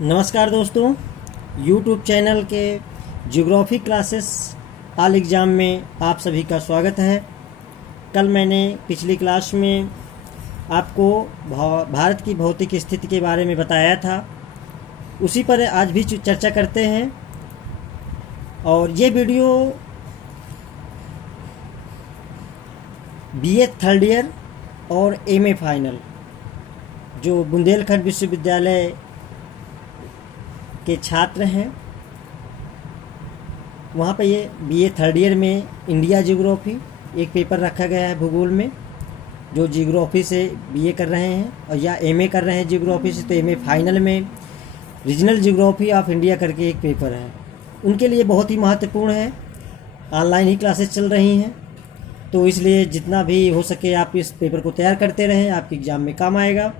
नमस्कार दोस्तों, YouTube channel के ज्योग्राफी क्लासेस ऑल एग्ज़ाम में आप सभी का स्वागत है। कल मैंने पिछली क्लास में आपको भारत की भौतिक स्थिति के बारे में बताया था, उसी पर आज भी चर्चा करते हैं। और ये वीडियो BA थर्ड ईयर और MA फाइनल जो बुंदेलखंड विश्वविद्यालय के छात्र हैं, वहाँ पे ये BA थर्ड ईयर में इंडिया जियोग्राफी एक पेपर रखा गया है भूगोल में। जो जियोग्राफी से BA कर रहे हैं और या MA कर रहे हैं जियोग्राफी से, तो MA फाइनल में रीजनल जियोग्राफी ऑफ इंडिया करके एक पेपर है, उनके लिए बहुत ही महत्वपूर्ण है। ऑनलाइन ही क्लासेस चल रही हैं, तो इसलिए जितना भी हो सके आप इस पेपर को तैयार करते रहें, आपके एग्ज़ाम में काम आएगा।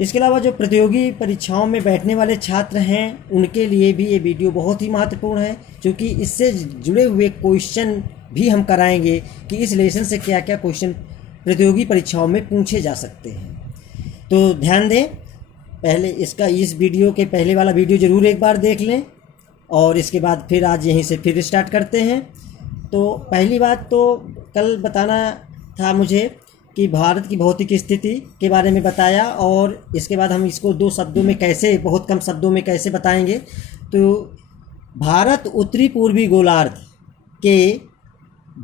इसके अलावा जो प्रतियोगी परीक्षाओं में बैठने वाले छात्र हैं, उनके लिए भी ये वीडियो बहुत ही महत्वपूर्ण है, क्योंकि इससे जुड़े हुए क्वेश्चन भी हम कराएंगे कि इस लेसन से क्या क्या क्वेश्चन प्रतियोगी परीक्षाओं में पूछे जा सकते हैं। तो ध्यान दें, पहले इस वीडियो के पहले वाला वीडियो ज़रूर एक बार देख लें, और इसके बाद फिर आज यहीं से फिर स्टार्ट करते हैं। तो पहली बात तो कल बताना था मुझे कि भारत की भौतिक स्थिति के बारे में बताया, और इसके बाद हम इसको दो शब्दों में कैसे, बहुत कम शब्दों में कैसे बताएंगे। तो भारत उत्तरी पूर्वी गोलार्ध के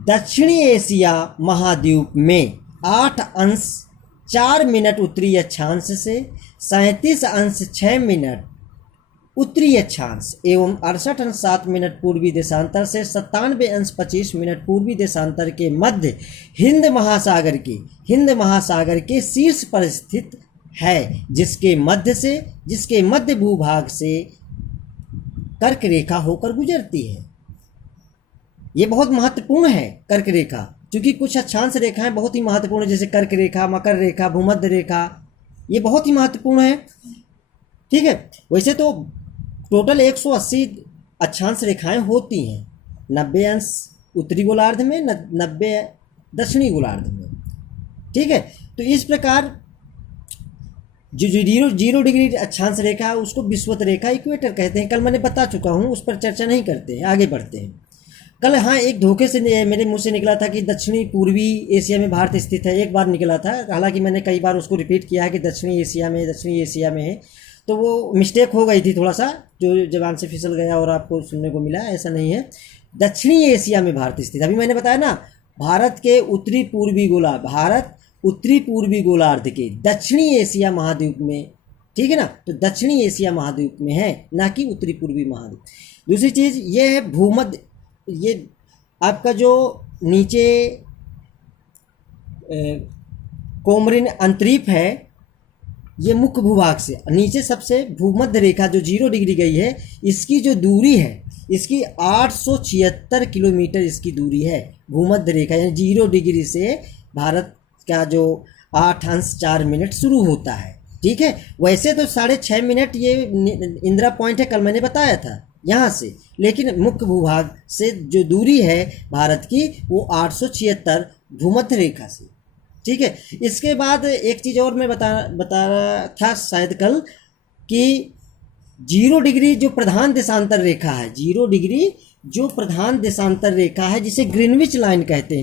दक्षिणी एशिया महाद्वीप में 8 अंश 4 मिनट उत्तरी अक्षांश से 37 अंश 6 मिनट उत्तरी अक्षांश एवं 68 अंश 7 मिनट पूर्वी देशांतर से 97 अंश 25 मिनट पूर्वी देशांतर के मध्य हिंद महासागर के शीर्ष पर स्थित है, जिसके मध्य भूभाग से कर्क रेखा होकर गुजरती है। ये बहुत महत्वपूर्ण है कर्क रेखा, क्योंकि कुछ अक्षांश रेखाएं बहुत ही महत्वपूर्ण है, जैसे कर्क रेखा, मकर रेखा, भूमध्य रेखा, ये बहुत ही महत्वपूर्ण है। ठीक है, वैसे तो टोटल 180 अक्षांश रेखाएं होती हैं, 90 अंश उत्तरी गोलार्ध में, 90 दक्षिणी गोलार्ध में। ठीक है, तो इस प्रकार जो जीरो डिग्री अक्षांश रेखा है उसको विषुवत रेखा, इक्वेटर कहते हैं। कल मैंने बता चुका हूँ, उस पर चर्चा नहीं करते हैं, आगे बढ़ते हैं। कल हाँ, एक धोखे से मेरे मुंह से निकला था कि दक्षिणी पूर्वी एशिया में भारत स्थित है, एक बार निकला था, हालांकि मैंने कई बार उसको रिपीट किया है कि दक्षिणी एशिया में है, तो वो मिस्टेक हो गई थी, थोड़ा सा जो जबान से फिसल गया और आपको सुनने को मिला, ऐसा नहीं है। दक्षिणी एशिया में भारत स्थित, अभी मैंने बताया ना, भारत उत्तरी पूर्वी गोलार्ध के दक्षिणी एशिया महाद्वीप में, ठीक है ना, तो दक्षिणी एशिया महाद्वीप में है, ना कि उत्तरी पूर्वी महाद्वीप। दूसरी चीज़ ये है भूमध्य, ये आपका जो नीचे कोमरिन अंतरीप है, ये मुख्य भूभाग से नीचे सबसे भूमध्य रेखा जो 0 डिग्री गई है, इसकी जो दूरी है, इसकी 876 किलोमीटर इसकी दूरी है भूमध्य रेखा, यानी 0 डिग्री से भारत का जो 8 अंश 4 मिनट शुरू होता है। ठीक है, वैसे तो 6.5 मिनट ये इंदिरा पॉइंट है, कल मैंने बताया था यहाँ से, लेकिन मुख्य भूभाग से जो दूरी है भारत की, वो 876 भूमध्य रेखा से। ठीक है, इसके बाद एक चीज़ और मैं बता रहा था शायद कल, कि 0 डिग्री जो प्रधान देशांतर रेखा है, 0 डिग्री जो प्रधान देशांतर रेखा है, जिसे ग्रीनविच लाइन कहते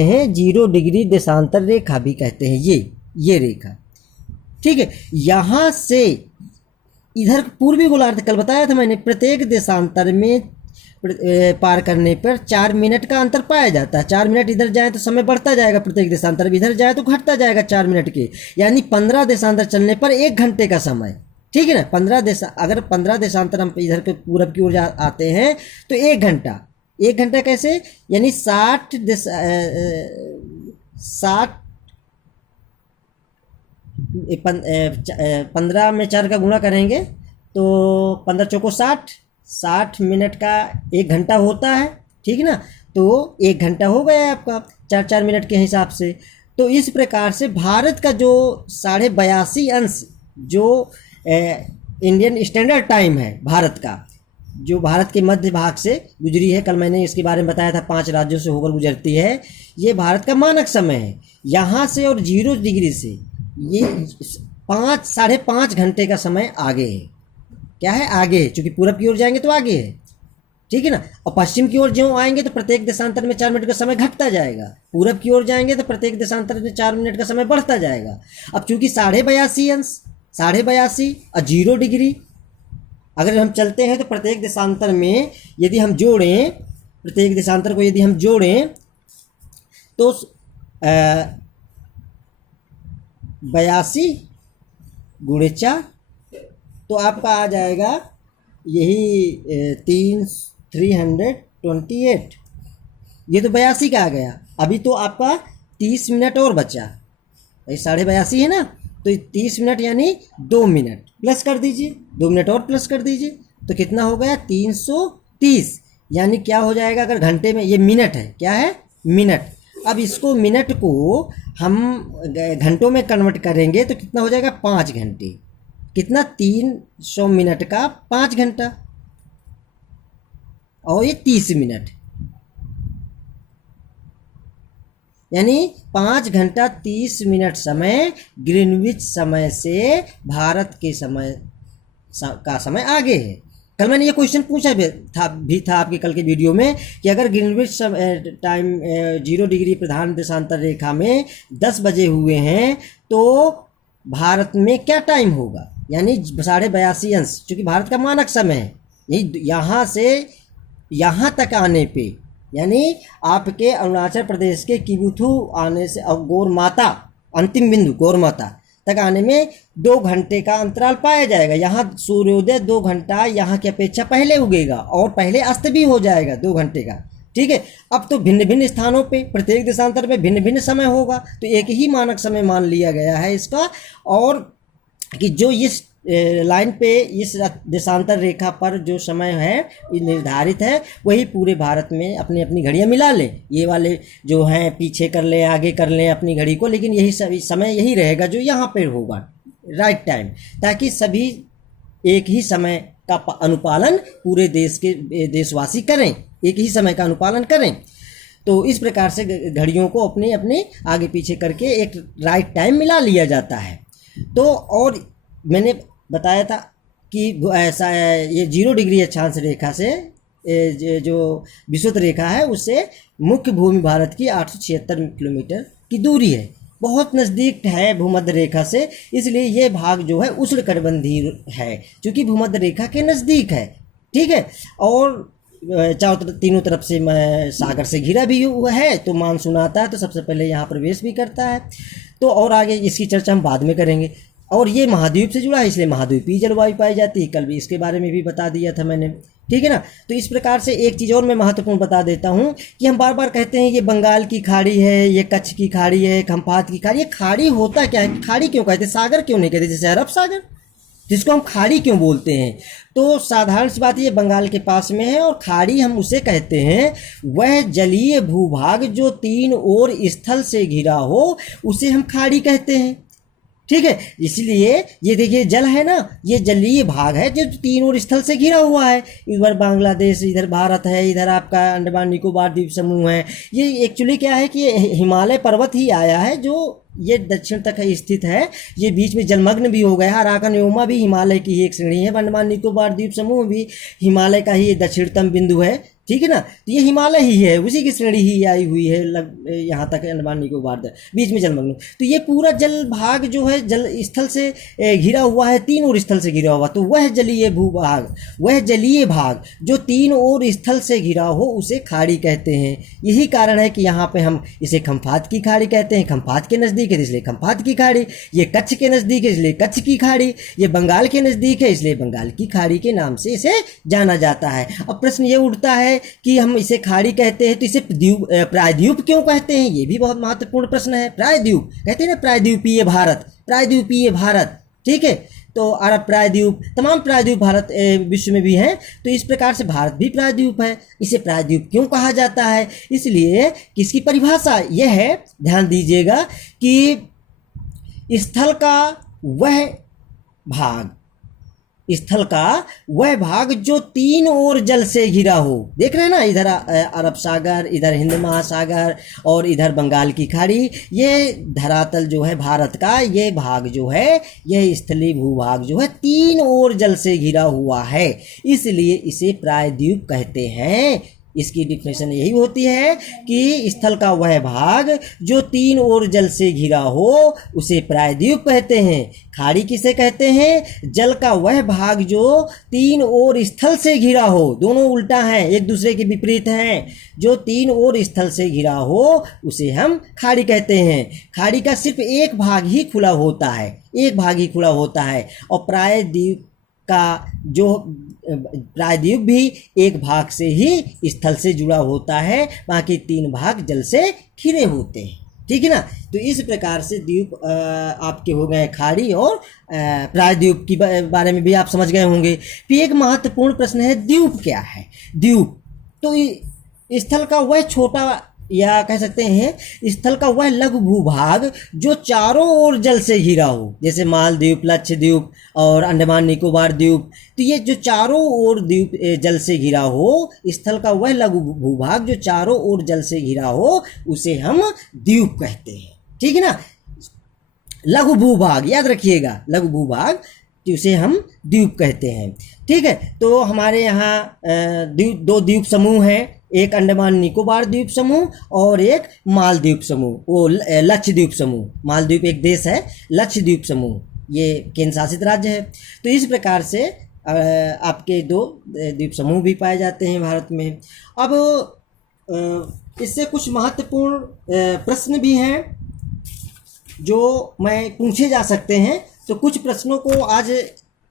हैं, 0 डिग्री देशांतर रेखा भी कहते हैं, ये रेखा। ठीक है, यहाँ से इधर पूर्वी गोलार्ध, कल बताया था मैंने, प्रत्येक देशांतर में पार करने पर 4 मिनट का अंतर पाया जाता है। 4 मिनट इधर जाए तो समय बढ़ता जाएगा, प्रत्येक देशांतर इधर जाए तो घटता जाएगा 4 मिनट के, यानी 15 देशांतर चलने पर 1 घंटे का समय। ठीक है ना, अगर 15 देशांतर हम इधर के पूरब की ओर आते हैं तो 1 घंटा कैसे, यानी 15 में 4 का गुणा करेंगे तो 15 चौको 60 मिनट का 1 घंटा होता है। ठीक है ना, तो 1 घंटा हो गया आपका 4 मिनट के हिसाब से। तो इस प्रकार से भारत का जो 82.5 अंश जो इंडियन स्टैंडर्ड टाइम है भारत का, जो भारत के मध्य भाग से गुजरी है, कल मैंने इसके बारे में बताया था, 5 राज्यों से होकर गुजरती है, ये भारत का मानक समय है। यहाँ से और 0 डिग्री से ये 5 साढ़े 5 घंटे का समय आगे है। क्या है? आगे है, चूंकि पूरब की ओर जाएंगे तो आगे है, ठीक है ना। और पश्चिम की ओर जो आएंगे तो प्रत्येक देशांतर में 4 मिनट का समय घटता जाएगा। पूरब की ओर जाएंगे तो प्रत्येक देशांतर में 4 मिनट का समय बढ़ता जाएगा। अब चूंकि 82.5 और 0 डिग्री अगर हम चलते हैं तो प्रत्येक देशांतर में यदि हम जोड़ें, प्रत्येक देशांतर को यदि हम जोड़ें तो 82 गुणे 4 तो आपका आ जाएगा यही 328। ये तो 82 का आ गया। अभी तो आपका 30 मिनट और बचा, 82.5 है ना, तो 30 मिनट यानी 2 मिनट प्लस कर दीजिए, 2 मिनट और प्लस कर दीजिए तो कितना हो गया? 330। यानी क्या हो जाएगा अगर घंटे में, ये मिनट है, क्या है? मिनट। अब इसको मिनट को हम घंटों में कन्वर्ट करेंगे तो कितना हो जाएगा? 5 घंटे। कितना? 300 मिनट का 5 घंटा, और ये 30 मिनट, यानी 5 घंटा 30 मिनट समय ग्रीनविच समय से भारत के समय का समय आगे है। कल मैंने ये क्वेश्चन पूछा भी था आपके कल के वीडियो में कि अगर ग्रीनविच टाइम 0 डिग्री प्रधान देशांतर रेखा में 10 बजे हुए हैं तो भारत में क्या टाइम होगा, यानी 82.5 चूँकि भारत का मानक समय है। यही यहाँ से यहाँ तक आने पे, यानी आपके अरुणाचल प्रदेश के किबुथु आने से और गोरमाता अंतिम बिंदु गोरमाता तक आने में 2 घंटे का अंतराल पाया जाएगा। यहाँ सूर्योदय 2 घंटा यहाँ की अपेक्षा पहले उगेगा और पहले अस्त भी हो जाएगा 2 घंटे का, ठीक है। अब तो भिन्न भिन्न स्थानों पे प्रत्येक देशांतर में भिन्न भिन्न समय होगा, तो एक ही मानक समय मान लिया गया है इसका, और कि जो इस लाइन पे इस देशांतर रेखा पर जो समय है निर्धारित है वही पूरे भारत में अपनी अपनी घड़ियां मिला लें। ये वाले जो हैं पीछे कर लें, आगे कर लें अपनी घड़ी को, लेकिन यही सभी समय यही रहेगा जो यहाँ पे होगा, राइट टाइम, ताकि सभी एक ही समय का अनुपालन पूरे देश के देशवासी करें, एक ही समय का अनुपालन करें। तो इस प्रकार से घड़ियों को अपने अपने आगे पीछे करके एक राइट टाइम मिला लिया जाता है। तो और मैंने बताया था कि ऐसा ये 0 डिग्री अक्षांश रेखा से जो विषुवत रेखा है उससे मुख्य भूमि भारत की 876 किलोमीटर की दूरी है, बहुत नज़दीक है भूमध्य रेखा से, इसलिए ये भाग जो है उष्णकटिबंधीय है क्योंकि भूमध्य रेखा के नज़दीक है, ठीक है। और तीनों तरफ से सागर से घिरा भी हुआ है, तो मानसून आता है तो सबसे पहले यहाँ प्रवेश भी करता है। तो और आगे इसकी चर्चा हम बाद में करेंगे। और ये महाद्वीप से जुड़ा है इसलिए महाद्वीपीय जलवायु पाई जाती है, कल भी इसके बारे में भी बता दिया था मैंने, ठीक है ना। तो इस प्रकार से एक चीज़ और मैं महत्वपूर्ण बता देता हूँ कि हम बार बार कहते हैं ये बंगाल की खाड़ी है, ये कच्छ की खाड़ी है, खंपात की खाड़ी। ये खाड़ी होता क्या है? खाड़ी क्यों कहते हैं, सागर क्यों नहीं कहते, जैसे अरब सागर जिसको हम खाड़ी क्यों बोलते हैं? तो साधारण सी बात ये बंगाल के पास में है, और खाड़ी हम उसे कहते हैं वह जलीय भूभाग जो 3 ओर स्थल से घिरा हो उसे हम खाड़ी कहते हैं, ठीक है। इसलिए ये देखिए जल है ना, ये जलीय भाग है जो 3 ओर स्थल से घिरा हुआ है। इधर बांग्लादेश, इधर भारत है, इधर आपका अंडमान निकोबार द्वीप समूह है। ये एक्चुअली क्या है कि हिमालय पर्वत ही आया है जो ये दक्षिण तक स्थित है, ये बीच में जलमग्न भी हो गया है। अराकन योमा भी हिमालय की ही एक श्रेणी है, अंडमान निकोबार द्वीप समूह भी हिमालय का ही दक्षिणतम बिंदु है, ठीक है ना। तो ये हिमालय ही है, उसी की श्रेणी ही आई हुई है यहाँ तक अंडमान निकोबार बीच में जलमग्न। तो ये पूरा जल भाग जो है जल स्थल से घिरा हुआ है, 3 ओर स्थल से घिरा हुआ, तो वह जलीय भूभाग, वह जलीय भाग जो 3 ओर स्थल से घिरा हो उसे खाड़ी कहते हैं। यही कारण है कि यहाँ पे हम इसे खंपात की खाड़ी कहते हैं, खंपात के नज़दीक है इसलिए खंपात की खाड़ी, ये कच्छ के नज़दीक है इसलिए कच्छ की खाड़ी, ये बंगाल के नज़दीक है इसलिए बंगाल की खाड़ी के नाम से इसे जाना जाता है। अब प्रश्न ये उठता है कि हम इसे खाड़ी कहते हैं तो इसे प्रायद्वीप क्यों कहते हैं? ये भी बहुत महत्वपूर्ण प्रश्न है। प्रायद्वीप कहते हैं ना, प्रायद्वीपीय भारत, प्रायद्वीपीय भारत, ठीक है। तो अरब प्रायद्वीप, तमाम प्रायद्वीप भारत विश्व में भी हैं, तो इस प्रकार से भारत भी प्रायद्वीप है। इसे प्रायद्वीप क्यों कहा जाता है? इसलिए किसकी परिभाषा यह है, ध्यान दीजिएगा, कि स्थल का वह भाग स्थल का वह भाग जो तीन ओर जल से घिरा हो। देख रहे हैं ना, इधर अरब सागर, इधर हिंद महासागर और इधर बंगाल की खाड़ी। ये धरातल जो है भारत का, ये भाग जो है, यह स्थलीय भूभाग जो है तीन ओर जल से घिरा हुआ है, इसलिए इसे प्रायद्वीप कहते हैं। इसकी डिफिनेशन यही होती है कि स्थल का वह भाग जो तीन ओर जल से घिरा हो उसे प्रायद्वीप कहते हैं। खाड़ी किसे कहते हैं? जल का वह भाग जो तीन ओर स्थल से घिरा हो। दोनों उल्टा हैं, एक दूसरे के विपरीत हैं। जो तीन ओर स्थल से घिरा हो उसे हम खाड़ी कहते हैं। खाड़ी का सिर्फ एक भाग ही खुला होता है, एक भाग ही खुला होता है। और प्रायद्वीप का जो प्रायद्वीप भी एक भाग से ही स्थल से जुड़ा होता है, बाकी तीन भाग जल से घिरे होते हैं। ठीक है ना। तो इस प्रकार से द्वीप आपके हो गए खाड़ी और प्रायद्वीप की बारे में भी आप समझ गए होंगे। फिर एक महत्वपूर्ण प्रश्न है, द्वीप क्या है? द्वीप तो स्थल का वह छोटा, या कह सकते हैं स्थल का वह लघु भूभाग जो चारों ओर जल से घिरा हो, जैसे मालदीव, लक्षद्वीप और अंडमान निकोबार द्वीप। तो ये जो चारों ओर द्वीप जल से घिरा हो, स्थल का वह लघु भूभाग जो चारों ओर जल से घिरा हो उसे हम द्वीप कहते हैं। ठीक है ना। लघु भूभाग याद रखिएगा, लघु भूभाग उसे हम द्वीप कहते हैं। ठीक है। तो हमारे यहाँ दो द्वीप समूह हैं, एक अंडमान निकोबार द्वीप समूह और एक मालदीव समूह, वो लक्षद्वीप समूह। मालदीव एक देश है, लक्षद्वीप समूह ये केंद्र शासित राज्य है। तो इस प्रकार से आपके दो द्वीप समूह भी पाए जाते हैं भारत में। अब इससे कुछ महत्वपूर्ण प्रश्न भी हैं जो मैं पूछे जा सकते हैं। तो कुछ प्रश्नों को आज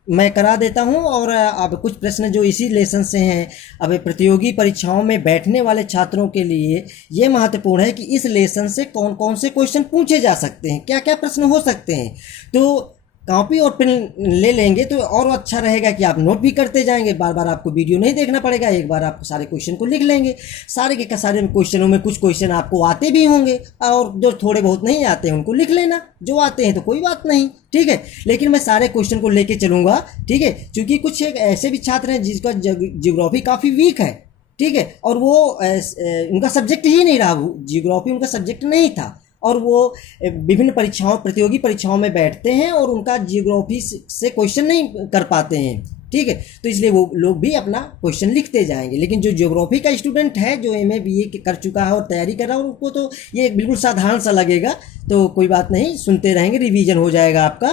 मैं करा देता हूं, और अब कुछ प्रश्न जो इसी लेसन से हैं, अब प्रतियोगी परीक्षाओं में बैठने वाले छात्रों के लिए ये महत्वपूर्ण है कि इस लेसन से कौन कौन से क्वेश्चन पूछे जा सकते हैं, क्या क्या प्रश्न हो सकते हैं। तो कॉपी और पेन ले लेंगे तो और अच्छा रहेगा कि आप नोट भी करते जाएंगे, बार बार आपको वीडियो नहीं देखना पड़ेगा, एक बार आप सारे क्वेश्चन को लिख लेंगे। सारे के सारे क्वेश्चनों में कुछ क्वेश्चन आपको आते भी होंगे और जो थोड़े बहुत नहीं आते हैं उनको लिख लेना, जो आते हैं तो कोई बात नहीं। ठीक है। लेकिन मैं सारे क्वेश्चन को लेके चलूँगा। ठीक है। क्योंकि कुछ एक ऐसे भी छात्र हैं जिसका ज्योग्राफी काफ़ी वीक है। ठीक है। और वो उनका सब्जेक्ट ही नहीं रहा, ज्योग्राफी उनका सब्जेक्ट नहीं था, और वो विभिन्न परीक्षाओं, प्रतियोगी परीक्षाओं में बैठते हैं और उनका ज्योग्राफी से क्वेश्चन नहीं कर पाते हैं। ठीक है। तो इसलिए वो लोग भी अपना क्वेश्चन लिखते जाएंगे। लेकिन जो ज्योग्राफी का स्टूडेंट है, जो MA BA कर चुका है और तैयारी कर रहा है, उनको तो ये बिल्कुल साधारण सा लगेगा, तो कोई बात नहीं, सुनते रहेंगे, रिवीजन हो जाएगा आपका।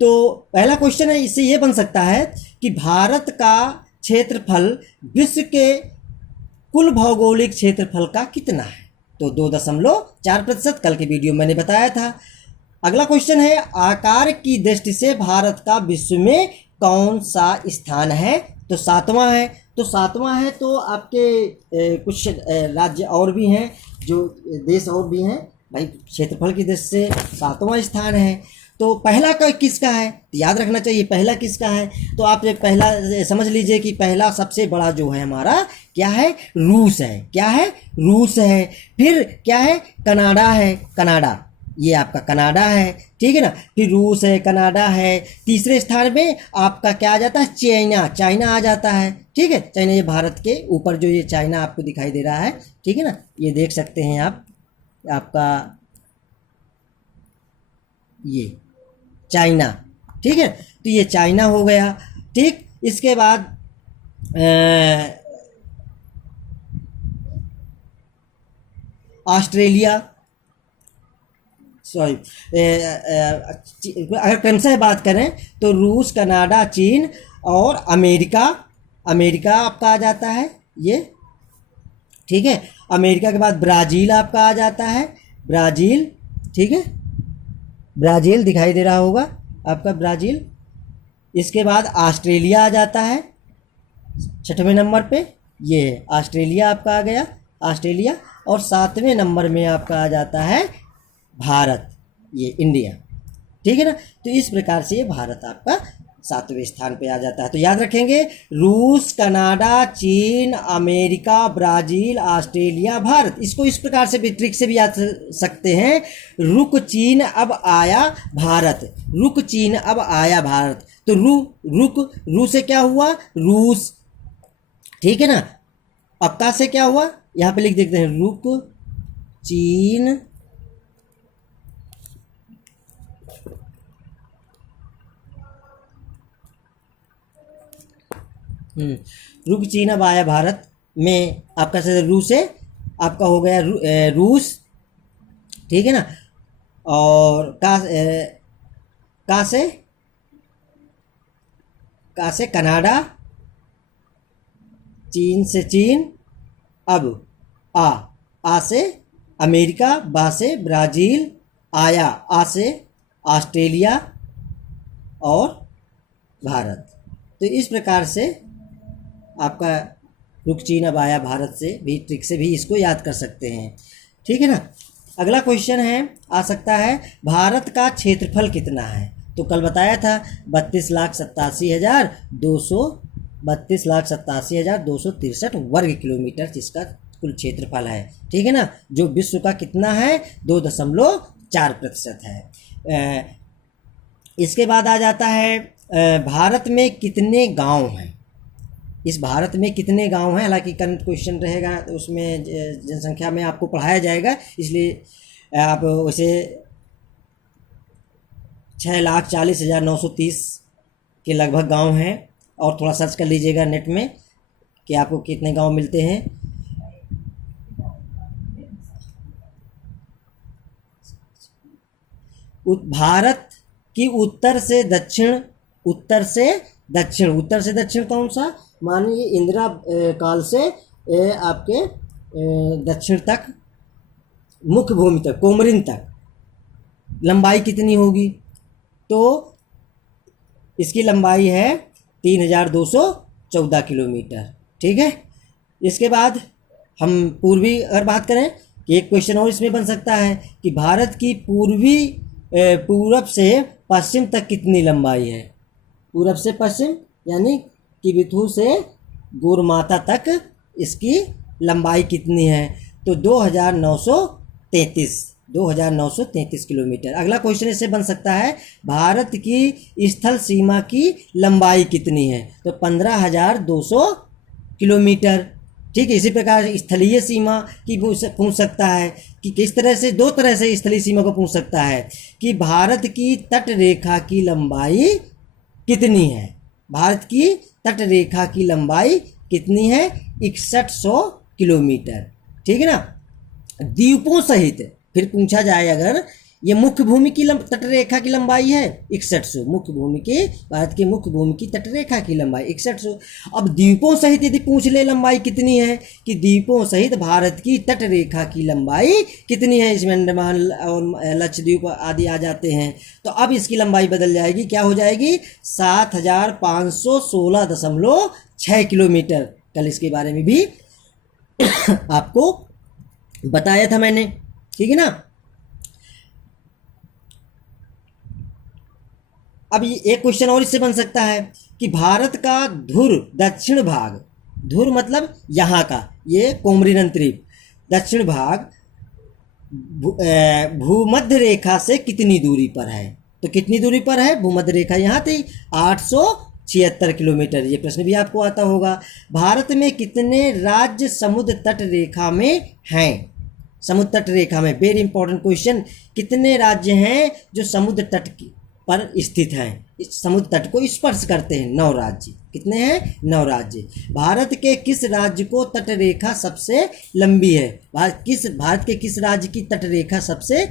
तो पहला क्वेश्चन है, इससे ये बन सकता है कि भारत का क्षेत्रफल विश्व के कुल भौगोलिक क्षेत्रफल का कितना है? तो 2.4%। कल के वीडियो मैंने बताया था। अगला क्वेश्चन है, आकार की दृष्टि से भारत का विश्व में कौन सा स्थान है? तो 7वां है। तो 7वां है, तो आपके कुछ राज्य और भी हैं, जो देश और भी हैं भाई, क्षेत्रफल की दृष्टि से 7वां स्थान है। तो पहला का किसका है? तो याद रखना चाहिए पहला किसका है। तो आप पहला समझ लीजिए कि पहला सबसे बड़ा जो है हमारा क्या है? रूस है। क्या है? रूस है। फिर क्या है? कनाडा है। कनाडा, ये आपका कनाडा है। ठीक है ना। फिर रूस है, कनाडा है। तीसरे स्थान पे आपका क्या आ जाता है? चाइना। चाइना आ जाता है। ठीक है। चाइना, ये भारत के ऊपर जो ये चाइना आपको दिखाई दे रहा है, ठीक है ना, ये देख सकते हैं आप, आपका ये चाइना। ठीक है। तो ये चाइना हो गया। ठीक। इसके बाद ऑस्ट्रेलिया, सॉरी, अगर क्रमशः बात करें तो रूस, कनाडा, चीन और अमेरिका। अमेरिका आपका आ जाता है ये। ठीक है। अमेरिका के बाद ब्राज़ील आपका आ जाता है, ब्राज़ील। ठीक है। ब्राज़ील दिखाई दे रहा होगा आपका, ब्राज़ील। इसके बाद ऑस्ट्रेलिया आ जाता है 6वें नंबर पे, ये है ऑस्ट्रेलिया आपका आ गया, ऑस्ट्रेलिया। और 7वें नंबर में आपका आ जाता है भारत, ये इंडिया। ठीक है ना। तो इस प्रकार से ये भारत आपका 7वें स्थान पे आ जाता है। तो याद रखेंगे, रूस, कनाडा, चीन, अमेरिका, ब्राज़ील, ऑस्ट्रेलिया, भारत। इसको इस प्रकार से भी ट्रिक से भी याद सकते हैं, रुक चीन अब आया भारत, रुक चीन अब आया भारत। तो रू से क्या हुआ, रूस, ठीक है ना। अब का से क्या हुआ, यहाँ पे लिख देते हैं, रुक चीन रुक चीन अब आया भारत में आपका से रूस से आपका हो गया रूस, ठीक है ना। और का से कनाडा, चीन से चीन, अब आ से अमेरिका, बा से ब्राज़ील, आया, आ से ऑस्ट्रेलिया और भारत। तो इस प्रकार से आपका रुक चीन अब आया भारत से भी ट्रिक से भी इसको याद कर सकते हैं, ठीक है ना। अगला क्वेश्चन है, आ सकता है, भारत का क्षेत्रफल कितना है। तो कल बताया था 32,87,263 वर्ग किलोमीटर जिसका कुल क्षेत्रफल है, ठीक है ना, जो विश्व का कितना है 2.4% है। इसके बाद आ जाता है, भारत में कितने गांव हैं। इस भारत में कितने गांव हैं, हालांकि करंट क्वेश्चन रहेगा तो उसमें जनसंख्या में आपको पढ़ाया जाएगा, इसलिए आप उसे 6,40,930 के लगभग गांव हैं। और थोड़ा सर्च कर लीजिएगा नेट में कि आपको कितने गांव मिलते हैं। भारत की उत्तर से दक्षिण कौन सा, मानिए इंदिरा काल से आपके दक्षिण तक, मुख्य भूमि तक, कोमरिन तक लंबाई कितनी होगी। तो इसकी लंबाई है 3,214 किलोमीटर, ठीक है। इसके बाद हम पूर्वी अगर बात करें कि एक क्वेश्चन और इसमें बन सकता है कि भारत की पूरब से पश्चिम तक कितनी लंबाई है। पूरब से पश्चिम यानी किबिथू से गोरमाता तक इसकी लंबाई कितनी है, तो 2,933 किलोमीटर। अगला क्वेश्चन इससे बन सकता है, भारत की स्थल सीमा की लंबाई कितनी है, तो 15,200 किलोमीटर, ठीक है। इसी प्रकार स्थलीय सीमा की पूछ सकता है कि किस तरह से, दो तरह से स्थलीय सीमा को पूछ सकता है कि भारत की तट रेखा की लंबाई कितनी है। भारत की तट रेखा की लंबाई कितनी है, 6100 किलोमीटर, ठीक है ना। द्वीपों सहित फिर पूछा जाए, अगर ये मुख्य भूमि की तट रेखा की लंबाई है 6100, मुख्य भूमि की, भारत की मुख्य भूमि की तट रेखा की लंबाई 6100। अब द्वीपों सहित यदि पूछ ले लंबाई कितनी है, कि द्वीपों सहित भारत की तट रेखा की लंबाई कितनी है, इसमें अंडमान और लक्षद्वीप आदि आ जाते हैं, तो अब इसकी लंबाई बदल जाएगी, क्या हो जाएगी, 7,516.6 किलोमीटर। कल इसके बारे में भी आपको बताया था मैंने, ठीक है ना। अब एक क्वेश्चन और इससे बन सकता है कि भारत का धुर दक्षिण भाग, धुर मतलब यहाँ का, ये कोमरिन अंतरीप, दक्षिण भाग भूमध्य रेखा से कितनी दूरी पर है। तो कितनी दूरी पर है, भूमध्य रेखा यहाँ थी 876 किलोमीटर। ये प्रश्न भी आपको आता होगा। भारत में कितने राज्य समुद्र तट रेखा में हैं। समुद्र तट रेखा में, वेरी इंपॉर्टेंट क्वेश्चन, कितने राज्य हैं जो समुद्र तट पर स्थित हैं, समुद्र तट को स्पर्श करते हैं। 9 राज्य। कितने हैं, 9 राज्य। भारत के किस राज्य को तट रेखा सबसे लंबी है, भारत के किस राज्य की तट रेखा सबसे